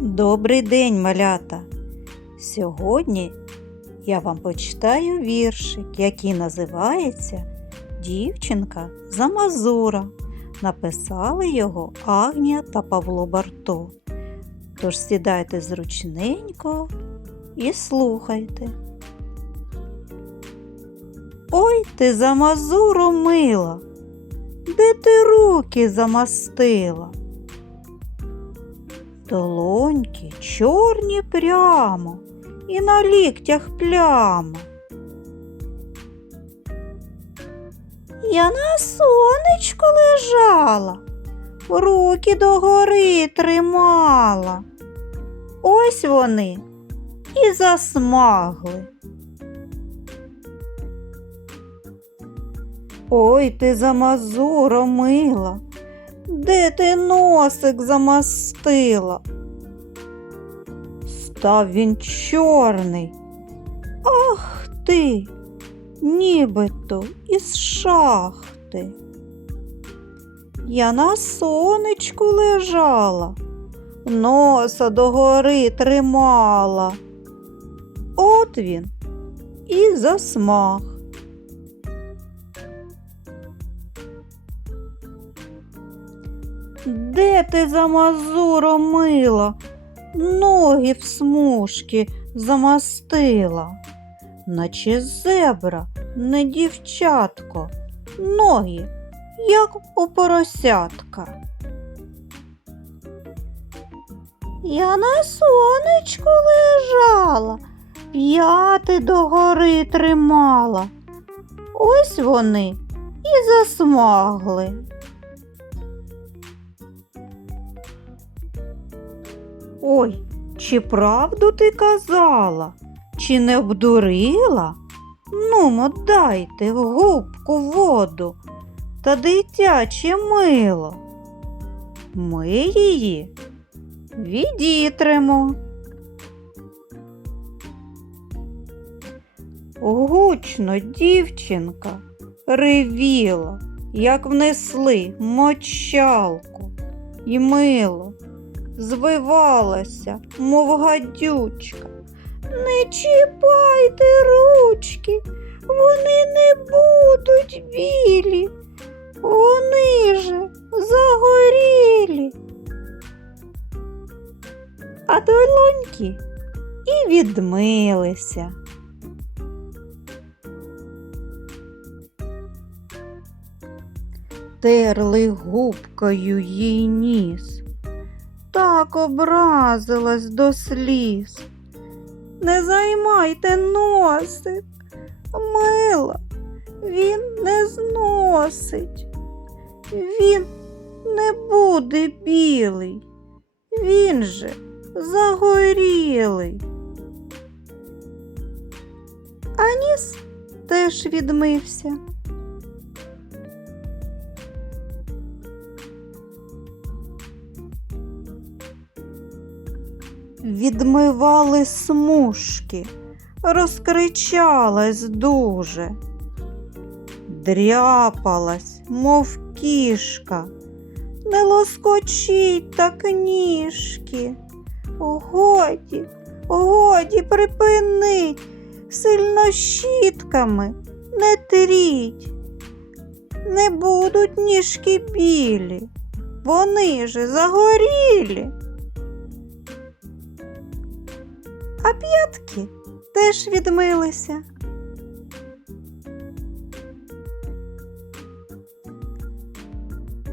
Добрий день, малята! Сьогодні я вам почитаю віршик, який називається Дівчинка за Мазура. Написали його Агнія та Павло Барто. Тож сідайте зручненько і слухайте. Ой ти за Мазуру мила, де ти руки замастила? Долоньки чорні прямо і на ліктях пляма. Я на сонечку лежала, руки догори тримала. Ось вони і засмагли. Ой ти за мазуро мила, де ти носик замастила? Став він чорний. Ах ти, нібито із шахти. Я на сонечку лежала, носа догори тримала. От він і засмаг. Де ти за мазуро мила? Ноги в смужки замастила, наче зебра, не дівчатко, ноги, як у поросятка. Я на сонечку лежала, п'яти догори тримала. Ось вони і засмагли. Ой, чи правду ти казала, чи не обдурила? Нумо дайте губку воду та дитяче мило. Ми її відітримо. Гучно дівчинка ревіла, як внесли мочалку й мило звивалася, мов гадючка. Не чіпайте ручки, вони не будуть білі, вони же загорілі. А долоньки і відмилися. Терли губкою їй ніс так образилась до сліз. Не займайте носик, мила, він не зносить, він не буде білий, він же загорілий. А ніс теж відмився. Відмивали смужки, розкричалась дуже, дряпалась, мов кішка, не лоскочіть так ніжки. Годі, годі припинить, сильно щітками не тріть. Не будуть ніжки білі, вони же загорілі. А п'ятки теж відмилися.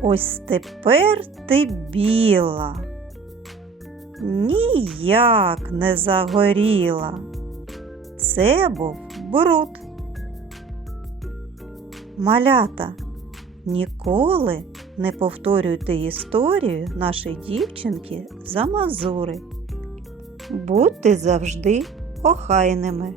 Ось тепер ти біла, ніяк не загоріла. Це був бруд. Малята, ніколи не повторюйте історію нашої дівчинки за мазури. Будьте завжди охайними.